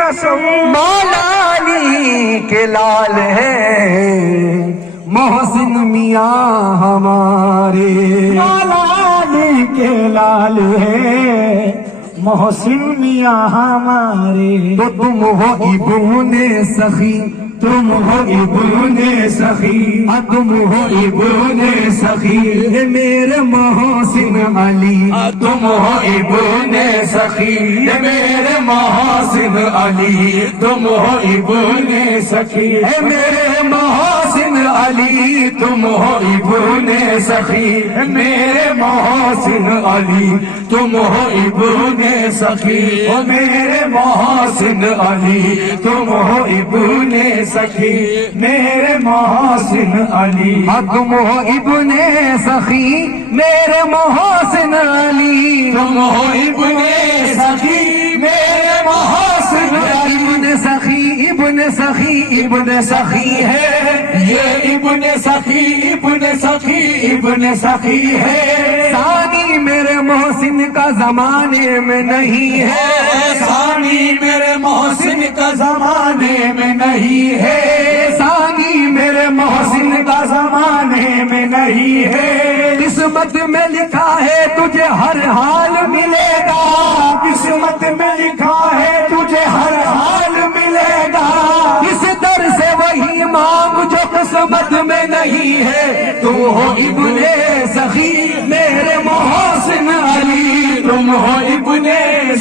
قسم مولا علی کے لال ہیں محسن میاں ہمارے، مولا علی کے لال ہے محسن میاں ہمارے، تو تم ہو ابن سخی، تم ہو ابن سخی، تم ہو ابن سخی میرے محسن علی، تم ہو ابن سخی میرے محسن علی، تم ہو ابن سخی میرے محسن علی، تم ہو ابن سخی میرے محسن علی، تم ہو ابن سخی میرے محسن علی، تم ہو ابن سخی میرے محسن علی، تم ہو ابن سخی میرے محسن علی، تم ہو ابن سخی میرے محسن علی، ابن سخی ابن سخی ابن سخی ہے یہ ابن سخی، ابن سخی، ابن سخی ہے، ثانی میرے محسن کا زمانے میں نہیں ہے، ثانی میرے محسن کا زمانے میں نہیں ہے، ثانی میرے محسن کا زمانے میں نہیں ہے، قسمت میں لکھا ہے تجھے ہر حال ملے گا، قسمت میں لکھا ہے تجھے ہر حال ملے گا، اس در سے وہی مانگ جو قسمت میں نہیں ہے، تو ہو ابن سخی میرے محسن علی، تم ہو ابن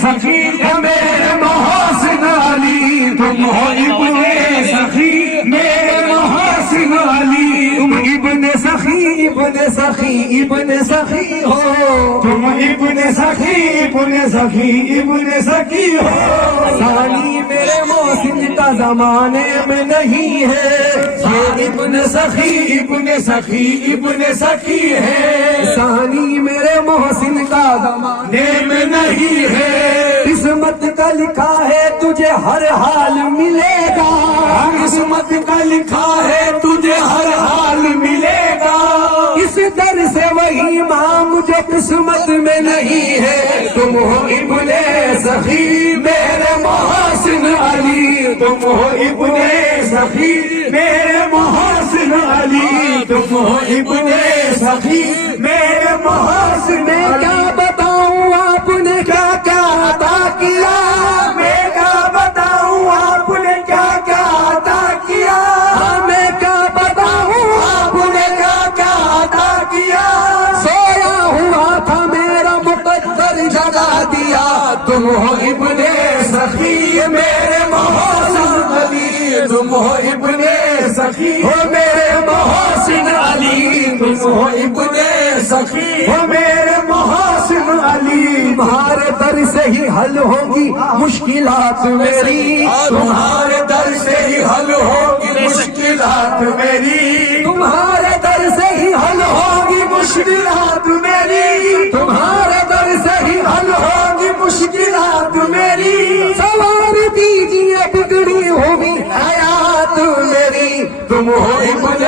سخی میرے محسن علی، تم ہو ابن سخی میرے محسن علی، تم ابن سخی ابن سخی ابن سخی ہو، تم ابن سخی، ابن سخی، ابن سخی ہو، ثانی میرے محسن کا زمانے میں نہیں ہے، یہ ابن سخی ابن سخی، ابن سخی ہے، ثانی میرے محسن کا زمانے میں نہیں ہے، قسمت کا لکھا ہے تجھے ہر حال ملے گا، قسمت کا لکھا ہے تجھے ہر حال ملے گا، اس در سے وہی مانگ جو قسمت میں نہیں ہے، تم ہو ابن سخی میرے محسن علی، تم ہو ابن سخی میرے محسن علی، تم ہو ابن سخی میرے محسن میں کیا بتاؤں آپ نے کیا کیا عطا کیا، میں کیا بتاؤں آپ نے کیا کیا عطا کیا، میں کیا بتاؤں آپ نے کیا کیا عطا کیا، سویا ہوا تھا میرا مقدر جگا دیا، تم ہو ابن سخی میرے محسن علی، تم ہو ابن سخی ہو میرے محسن علی، تم ہو ابن سخی ہو میرے محسن علی، تمہارے در سے ہی حل ہوگی مشکلات میری، تمہارے در سے ہی حل ہوگی مشکلات میری، تمہارے در سے ہی حل ہوگی مشکلات میری، تمہارے در سے ہی حل ہوگی مشکلات میری، سوار دیجیے بگڑی ہوئی حیات میری، تم ہو ابن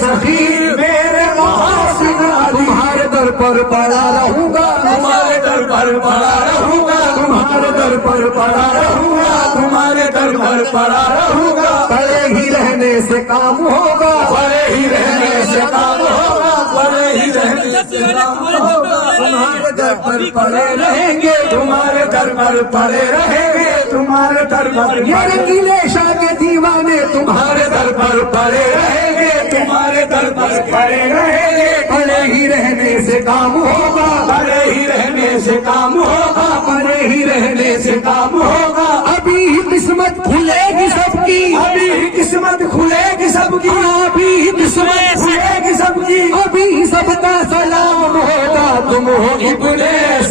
سخی میرے محسن علی، تمہارے در پر پڑا رہوں گا، تمہارے در پر پڑا رہوں گا، تمہارے در پر پڑا رہوں گا، تمہارے در پر پڑا رہوں گا، پڑے ہی رہنے سے کام ہوگا، پڑے ہی رہنے سے کام ہوگا، پڑے ہی رہنے سے کام ہوگا، تمہارے در پر پڑے رہیں گے، تمہارے در پر پڑے رہیں گے، تمہارے در پر یہ رنگیلے شاہ کے دیوانے تمہارے در پر پڑے رہیں گے، تمہارے در پر پڑے رہیں گے، پڑے ہی رہنے سے کام ہوگا، پڑے ہی رہنے سے کام ہوگا، پڑے ہی رہنے سے کام ہوگا، ابھی قسمت کھلے گی سب کی، ابھی قسمت کھلے گی سب کی، ابھی قسمت کھلے گی سب کی، ابھی سب کا سلام ہوگا، تم ہو ابن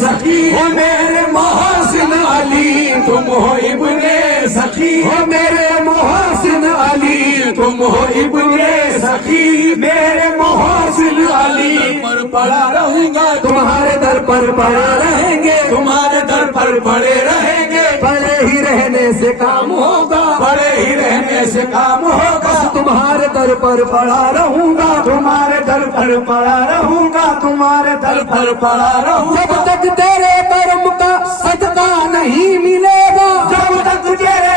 سخی ہو میرے محسن علی، تم ہو ابن سخی ہو میرے محسن علی، تم ہو ابن سخی میرے محسن علی، پر پڑا رہوں گا، تمہارے در پر پڑا رہیں گے، تمہارے در پر پڑے رہیں گے، پڑے ہی رہنے سے کام ہوگا، پڑے ہی رہنے سے کام ہوگا، تمہارے در پر پڑا رہوں گا، تمہارے در پر پڑا رہوں گا، تمہارے در پر پڑا رہوں گا، جب تک تیرے کرم کا صدقہ نہیں ملے گا، جب تک تیرے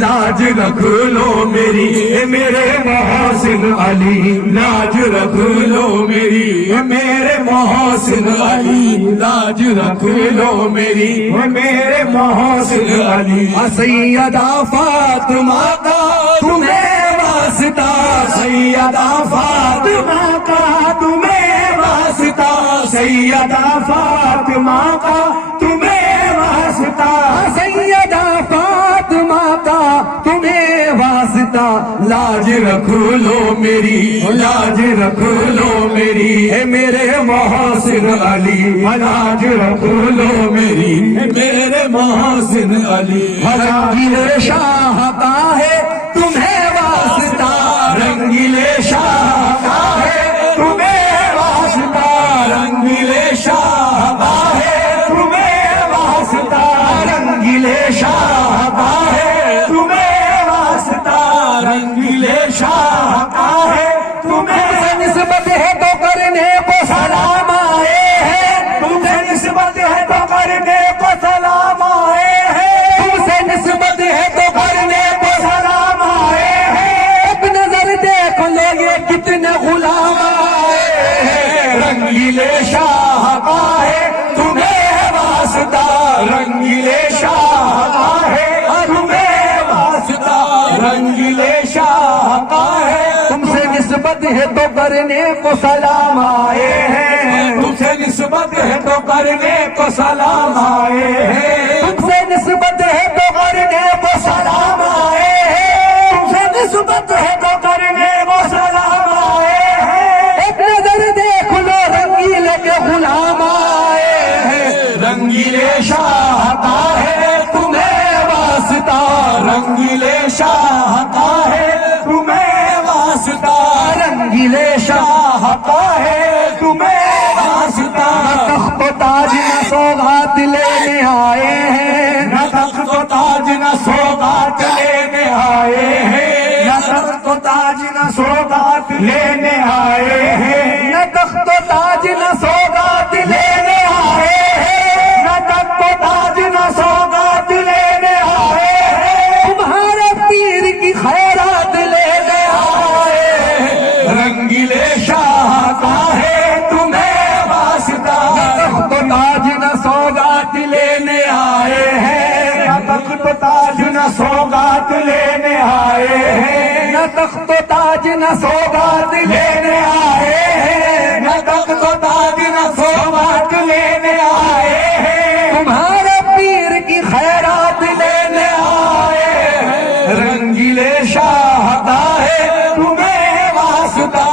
لاج رکھ لو میری اے میرے محسن علی لاج رکھ لو میری اے میرے محسن علی لاج رکھ لو میری اے میرے محسن علی سیدہ فاطمہ کا تمہیں واسطہ سیدہ فاطمہ کا تمہیں واسطہ سیدہ فاطمہ کا تمہیں واسطہ سیدہ فاطمہ کا تمہیں واسطہ لاج رکھ لو میری لاج رکھ لو میری اے میرے محسن علی لاج رکھ لو میری اے میرے محسن علی رنگیل شاہ کا ہے تمہیں واسطہ رنگیل شاہ کا ہے تمہیں واسطہ رنگیل شاہ کا ہے تمہیں واسطہ رنگیل شاہ کا ہے تمہیں واسطہ رنگیل شاہ کا ہے تمہیں نسبت ہے تو کرنے کو سلام آئے ہیں تم سے نسبت ہے تو کرنے کو سلام آئے ہیں تم سے نسبت ہے تو کرنے کو سلام آئے ہیں ایک نظر دیکھ لو یہ کتنے غلام آئے ہیں رنگیل شاہ کا ہے تمہیں واسطہ رنگیل شاہ کا ہے تمہیں واسطہ رنگیل شاہ کا ہے تم سے نسبت ہے تو کرنے کو سلام آئے ہیں تم سے نسبت ہے تو کرنے کو سلام آئے ہیں تم سے نسبت ہے تو کرنے کو سلام آئے ہیں تم سے نسبت ہے تو کرنے کو سلام آئے ہیں ایک نظر دیکھ لو رنگیل کے غلام آئے ہیں رنگیل شاہ کا ہے تمہیں واسطہ رنگیل شاہ کا ہے تمہیں واسطہ رنگیل شاہ کا ہے تمہیں واسطہ تخت و تاج نہ سوغات لینے آئے ہیں نہ تخت و تاج نہ سوغات لینے آئے ہیں نہ تخت و تاج نہ سوغات لینے آئے ہیں نہ تخت و تاج نہ سوغات لینے آئے ہیں نہ تخت و تاج نہ سوغات لینے آئے ہیں تمہارے پیر کی خیرات لینے آئے ہیں رنگیل شاہ کا ہے تمہیں واسطہ تخت و تاج نہ سوغات لینے آئے ہیں نہ تخت و تاج نہ سوغات لینے آئے ہیں نہ تخت و تاج نہ سوغات لینے آئے ہیں نہ تخت و تاج نہ سوغات لینے آئے ہیں تمہارے پیر کی خیرات لینے آئے ہیں رنگیل شاہ کا ہے تمہیں واسطہ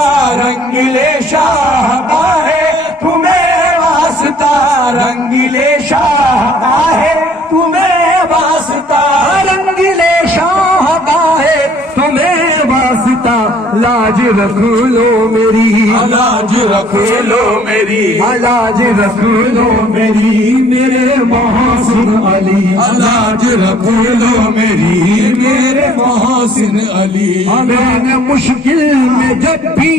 رنگیل شاہ کا ہے تمہیں واسطہ رنگیل شاہ کا ہے تمہیں واسطہ رنگیل شاہ کا ہے تمہیں واسطہ لاج رکھ لو میری لاج رکھ لو میری لاج رکھ لو میری میرے محسن علی لاج رکھ لو میری میرے محسن علی میں نے مشکل میں جب بھی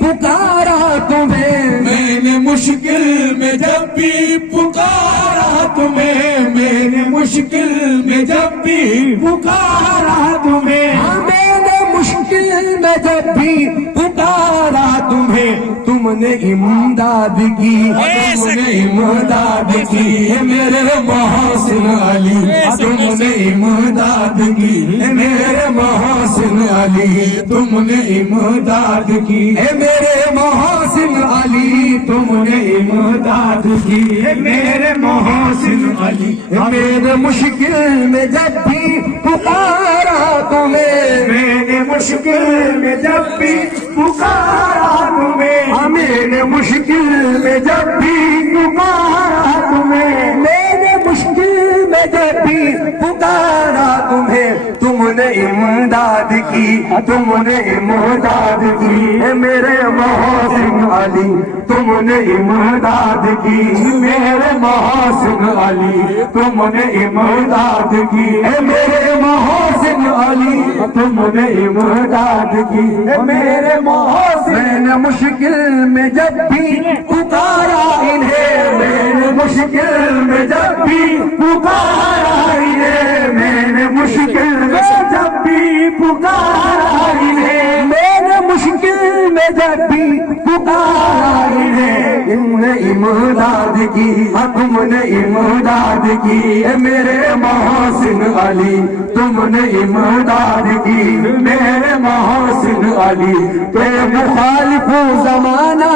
پکارا تمہیں میں نے مشکل میں جب بھی پکارا تمہیں میں نے مشکل میں جب بھی پکارا تمہیں میں نے مشکل میں جب بھی پکارا تمہیں تم نے امداد کی تم نے امداد کی میرے محسن علی تم نے امداد کی میرے محسن علی تم نے امداد کی میرے محسن علی تم نے امداد کی میرے محسن علی میرے مشکل میں جب بھی پکارا تمہیں میں نے مشکل میں جب بھی پکارا تمہیں میں نے مشکل میں جب بھی پکارا تمہیں میں نے مشکل میں جب بھی پکارا تمہیں تم نے امداد کی تم نے امداد کی میرے محسن علی تم نے امداد کی میرے محسن علی تم نے امداد کی میرے محسن علی تم نے امداد کی میرے محسن میں نے مشکل میں جب بھی پکارا انہیں میں نے مشکل میں جب بھی پکارا ہے، میں نے مشکل میں جب بھی پکارا ہے، میں نے مشکل میں جب بھی پکارا ہے، تم نے امداد کی، تم نے امداد کی میرے محسن علی، تم نے امداد کی میرے محسن علی، کہ مخالف زمانہ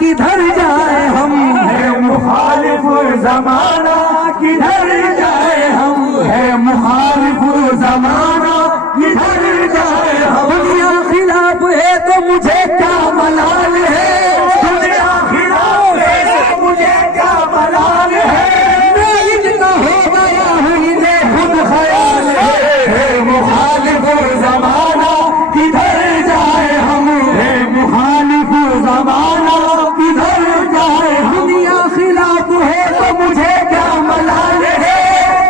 کدھر جائے ہم، ہے مخالف زمانہ کدھر جائے ہم، ہے مخالف زمانہ کدھر جائے ہم، دنیا خلاف ہے تو مجھے کیا ملال ہے، دنیا خلاف ہے تو مجھے کیا ملال ہے، میں ان کا ہو گیا ہوں انہیں خود خیال ہے، مخالف زمانہ کدھر جائے ہم، ہے مخالف زمانہ کدھر جائے ہم، دنیا خلاف ہے تو مجھے کیا ملال ہے،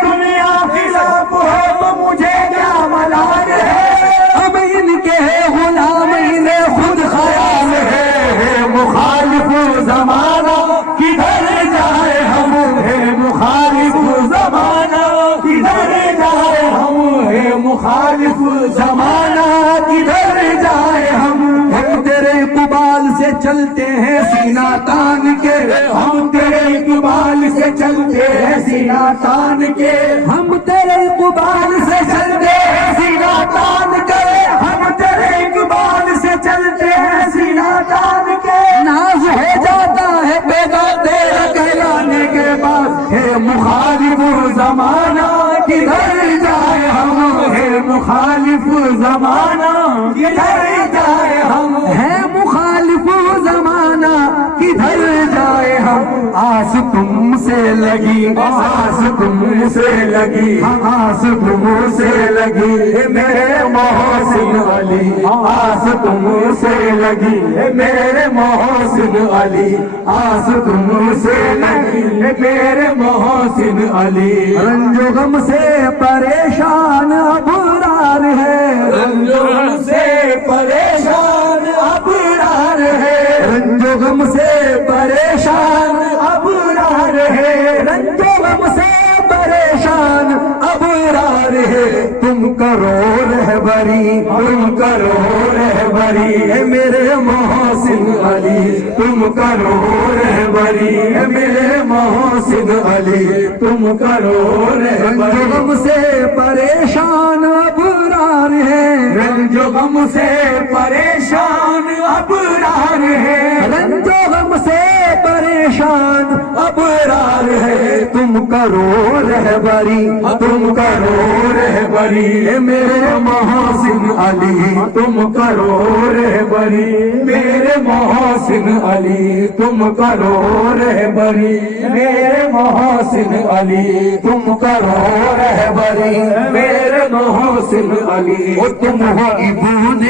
دنیا خلاف ہے تو مجھے کیا ملال ہے، اب ان کے غلام انہیں خود خیال ہے، مخالف زمانہ کدھر جائے ہم، ہے مخالف زمانہ کدھر جائے ہم، ہے مخالف زمانہ کدھر جائے ہم تیرے اقبال سے چلتے ہیں سینہ تان کے، ہم تیرے اقبال سے چلتے ہیں سینہ تان کے، ہم تیرے اقبال سے چلتے ہیں سینہ تان کے، ہم تیرے اقبال سے چلتے ہیں سینہ تان کے، ناز ہو جاتا ہے پیدا تیرا کہلانے کے بعد، ہے مخالف زمانہ کدھر جائے ہم، ہے مخالف زمانہ کدھر جائے ہم، ہے مخالف زمانہ کدھر جائے ہم، آس تم سے لگی، آس تم سے لگی، آس تم سے لگی میرے محسن علی، آس تم سے لگی میرے محسن علی، آس تم سے لگی میرے محسن علی، رنج و غم سے پریشان ابرار ہے، رنج و غم سے پریشان ابرار ہے، رنج و غم سے پریشان ابرار ہے، رنج و غم سے پریشان ابرار ہے، تم کرو رہبری، تم کرو رہبری اے میرے محسن علی، تم کرو رہبری اے میرے محسن علی، تم کرو رہبری، رنج و غم سے پریشان ابرار ہے، رنج و غم سے پریشان ابرار ہے، رنج و غم سے پریشان ابرار ہے، تم کرو رہبری، تم کرو رہبری اے میرے محسن علی، تم کرو رہبری میرے محسن علی، تم کرو رہبری میرے محسن علی، تم کرو رہبری میرے محسن علی، تم ہو ابن